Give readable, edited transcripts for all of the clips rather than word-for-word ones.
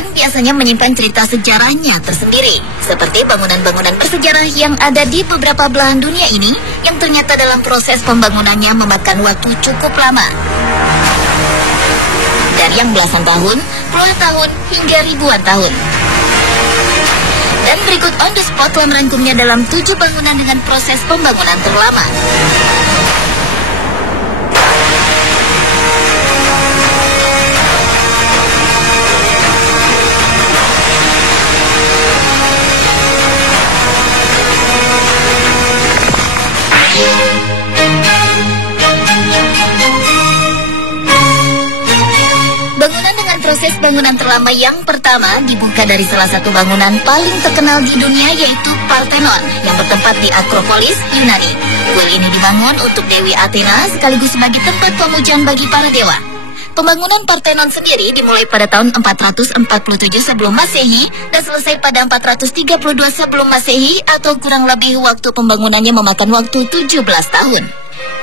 bangunan biasanya menyimpan cerita sejarahnya tersendiri, seperti bangunan-bangunan bersejarah yang ada di beberapa belahan dunia ini, yang ternyata dalam proses pembangunannya memakan waktu cukup lama. Dari yang belasan tahun, puluhan tahun, hingga ribuan tahun. Dan berikut on the spot telah merangkumnya dalam 7 bangunan dengan proses pembangunan terlama. Bangunan dengan proses bangunan terlama yang pertama dibuka dari salah satu bangunan paling terkenal di dunia, yaitu Parthenon, yang bertempat di Akropolis, Yunani. Kuil ini dibangun untuk Dewi Athena sekaligus sebagai tempat pemujaan bagi para dewa. Pembangunan Parthenon sendiri dimulai pada tahun 447 sebelum Masehi dan selesai pada 432 sebelum Masehi, atau kurang lebih waktu pembangunannya memakan waktu 17 tahun.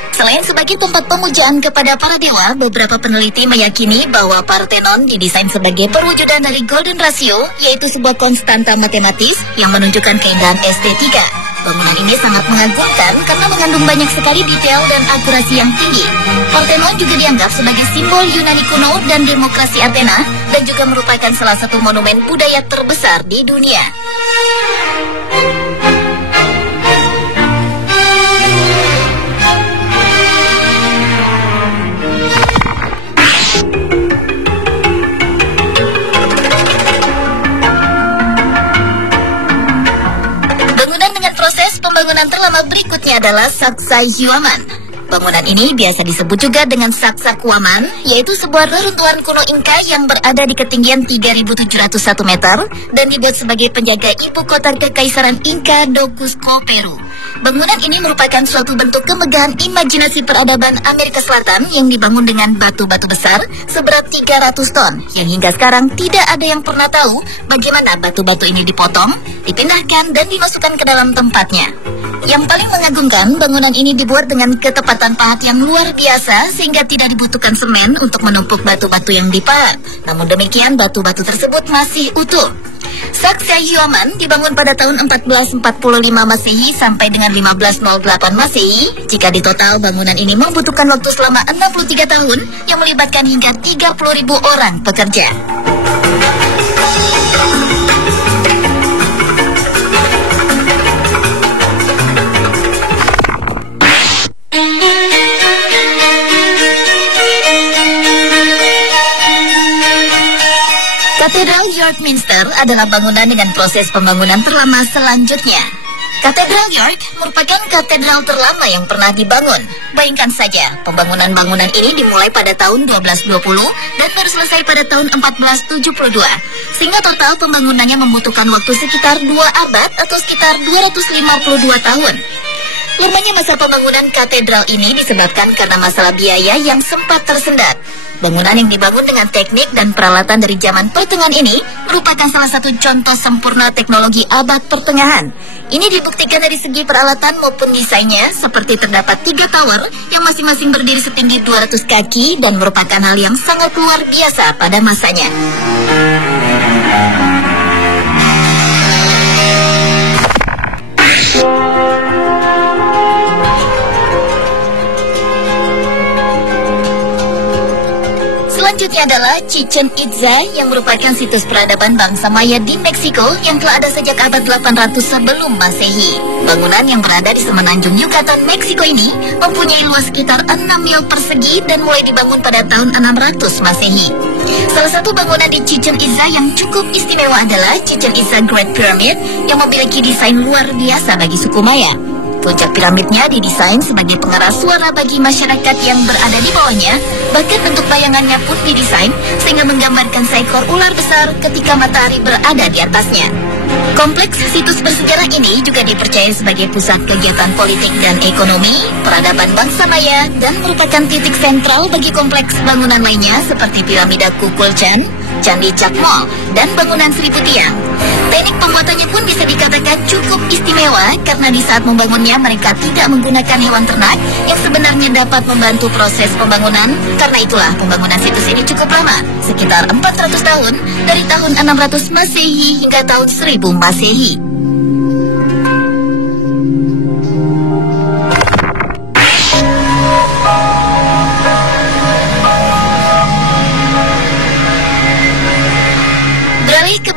Selain sebagai tempat pemujaan kepada para dewa, beberapa peneliti meyakini bahwa Parthenon didesain sebagai perwujudan dari Golden Ratio, yaitu sebuah konstanta matematis yang menunjukkan keindahan estetika. Bangunan ini sangat mengagumkan karena mengandung banyak sekali detail dan akurasi yang tinggi. Parthenon juga dianggap sebagai simbol Yunani kuno dan demokrasi Athena, dan juga merupakan salah satu monumen budaya terbesar di dunia. Bangunan terlama berikutnya adalah Sacsayhuaman. Bangunan ini biasa disebut juga dengan Sacsayhuaman, yaitu sebuah reruntuhan kuno Inka yang berada di ketinggian 3.701 meter dan dibuat sebagai penjaga ibu kota Kekaisaran Inka do Cusco, Peru. Bangunan ini merupakan suatu bentuk kemegahan imajinasi peradaban Amerika Selatan yang dibangun dengan batu-batu besar seberat 300 ton, yang hingga sekarang tidak ada yang pernah tahu bagaimana batu-batu ini dipotong, dipindahkan, dan dimasukkan ke dalam tempatnya. Yang paling mengagumkan, bangunan ini dibuat dengan ketepatan pahat yang luar biasa sehingga tidak dibutuhkan semen untuk menumpuk batu-batu yang dipahat. Namun demikian, batu-batu tersebut masih utuh. Sacsayhuaman dibangun pada tahun 1445 Masehi sampai dengan 1508 Masehi. Jika ditotal, bangunan ini membutuhkan waktu selama 63 tahun yang melibatkan hingga 30.000 orang pekerja. Katedral York Minster adalah bangunan dengan proses pembangunan terlama selanjutnya. Katedral York merupakan katedral terlama yang pernah dibangun. Bayangkan saja, pembangunan bangunan ini dimulai pada tahun 1220 dan baru selesai pada tahun 1472. Sehingga total pembangunannya membutuhkan waktu sekitar 2 abad atau sekitar 252 tahun. Lamanya masa pembangunan katedral ini disebabkan karena masalah biaya yang sempat tersendat. Bangunan yang dibangun dengan teknik dan peralatan dari zaman pertengahan ini merupakan salah satu contoh sempurna teknologi abad pertengahan. Ini dibuktikan dari segi peralatan maupun desainnya, seperti terdapat 3 tower yang masing-masing berdiri setinggi 200 kaki dan merupakan hal yang sangat luar biasa pada masanya. Selanjutnya adalah Chichen Itza yang merupakan situs peradaban bangsa Maya di Meksiko yang telah ada sejak abad 800 sebelum Masehi. Bangunan yang berada di semenanjung Yucatan, Meksiko ini mempunyai luas sekitar 6 mil persegi dan mulai dibangun pada tahun 600 Masehi. Salah satu bangunan di Chichen Itza yang cukup istimewa adalah Chichen Itza Great Pyramid yang memiliki desain luar biasa bagi suku Maya. Puncak piramidnya didesain sebagai pengeras suara bagi masyarakat yang berada di bawahnya. Bahkan bentuk bayangannya pun didesain sehingga menggambarkan seekor ular besar ketika matahari berada di atasnya. Kompleks situs bersejarah ini juga dipercaya sebagai pusat kegiatan politik dan ekonomi, peradaban bangsa Maya, dan merupakan titik sentral bagi kompleks bangunan lainnya seperti piramida Kukulcan, Candi Cakmol, dan bangunan Seribu Tiang. Teknik pembuatannya pun bisa dikatakan cukup istimewa karena di saat membangunnya mereka tidak menggunakan hewan ternak yang sebenarnya dapat membantu proses pembangunan. Karena itulah pembangunan situs ini cukup lama, sekitar 400 tahun, dari tahun 600 Masehi hingga tahun 1000 Masehi.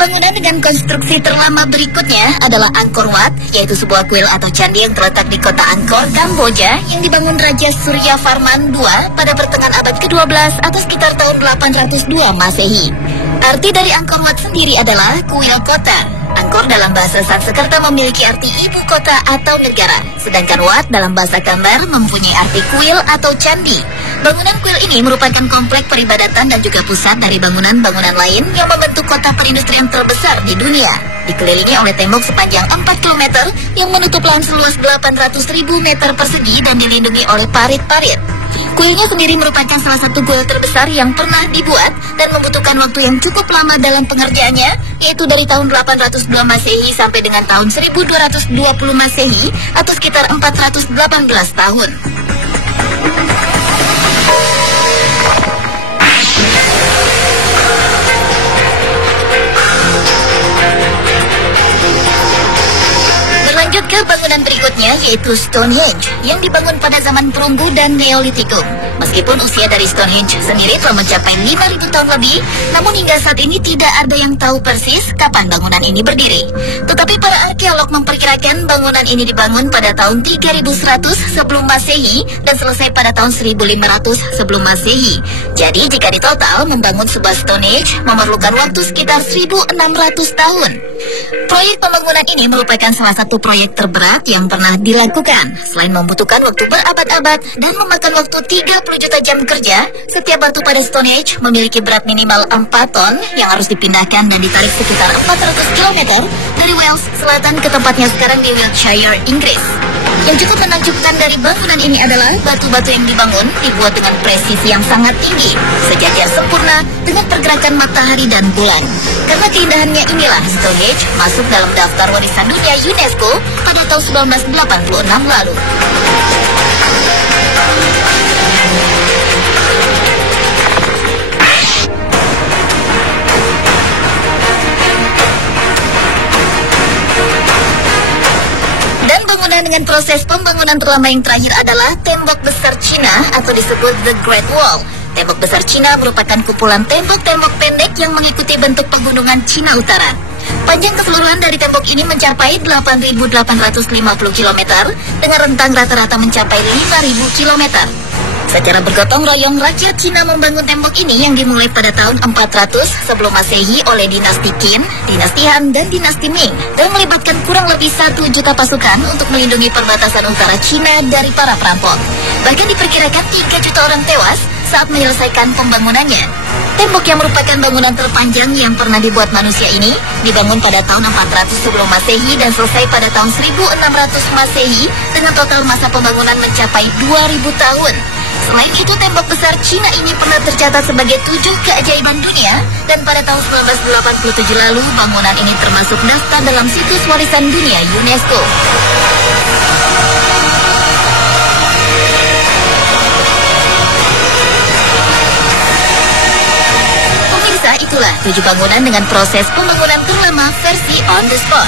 Bangunan dengan konstruksi terlama berikutnya adalah Angkor Wat, yaitu sebuah kuil atau candi yang terletak di kota Angkor, Kamboja, yang dibangun Raja Surya Varman II pada pertengahan abad ke-12 atau sekitar tahun 802 Masehi. Arti dari Angkor Wat sendiri adalah kuil kota. Angkor dalam bahasa Sanskerta memiliki arti ibu kota atau negara, sedangkan Wat dalam bahasa Khmer mempunyai arti kuil atau candi. Bangunan kuil ini merupakan komplek peribadatan dan juga pusat dari bangunan-bangunan lain yang membentuk kota perindustrian terbesar di dunia. Dikelilingi oleh tembok sepanjang 4 km yang menutup lahan seluas 800.000 meter persegi dan dilindungi oleh parit-parit. Kuilnya sendiri merupakan salah satu kuil terbesar yang pernah dibuat dan membutuhkan waktu yang cukup lama dalam pengerjaannya, yaitu dari tahun 802 Masehi sampai dengan tahun 1220 Masehi atau sekitar 418 tahun. Lanjut ke bangunan berikutnya, yaitu Stonehenge, yang dibangun pada zaman perunggu dan Neolitikum. Meskipun usia dari Stonehenge sendiri telah mencapai 5.000 tahun lebih, namun hingga saat ini tidak ada yang tahu persis kapan bangunan ini berdiri. Tetapi para arkeolog memperkirakan bangunan ini dibangun pada tahun 3100 sebelum Masehi dan selesai pada tahun 1500 sebelum Masehi. Jadi jika ditotal, membangun sebuah Stonehenge memerlukan waktu sekitar 1.600 tahun. Proyek pembangunan ini merupakan salah satu proyek terberat yang pernah dilakukan. Selain membutuhkan waktu berabad-abad dan memakan waktu 30 juta jam kerja, setiap batu pada Stonehenge memiliki berat minimal 4 ton yang harus dipindahkan dan ditarik sekitar 400 km dari Wales Selatan ke tempatnya sekarang di Wiltshire, Inggris. Yang cukup menakjubkan dari bangunan ini adalah batu-batu yang dibangun dibuat dengan presisi yang sangat tinggi, sejajar sempurna dengan pergerakan matahari dan bulan. Karena keindahannya inilah Stonehenge masuk dalam daftar warisan dunia UNESCO pada tahun 1986 lalu. Dan bangunan dengan proses pembangunan terlama yang terakhir adalah tembok besar Cina atau disebut The Great Wall. Tembok besar Cina merupakan kumpulan tembok-tembok pendek yang mengikuti bentuk pegunungan Cina Utara. Panjang keseluruhan dari tembok ini mencapai 8.850 km dengan rentang rata-rata mencapai 5.000 km. Secara bergotong royong, rakyat Cina membangun tembok ini yang dimulai pada tahun 400 sebelum Masehi oleh dinasti Qin, dinasti Han, dan dinasti Ming, dan melibatkan kurang lebih 1 juta pasukan untuk melindungi perbatasan utara Cina dari para perampok. Bahkan diperkirakan 3 juta orang tewas saat menyelesaikan pembangunannya. Tembok yang merupakan bangunan terpanjang yang pernah dibuat manusia ini dibangun pada tahun 400 sebelum Masehi dan selesai pada tahun 1600 Masehi dengan total masa pembangunan mencapai 2000 tahun. Selain itu, tembok besar Cina ini pernah tercatat sebagai 7 keajaiban dunia dan pada tahun 1987 lalu bangunan ini termasuk daftar dalam situs warisan dunia UNESCO. Itulah 7 bangunan dengan proses pembangunan terlama versi on the spot.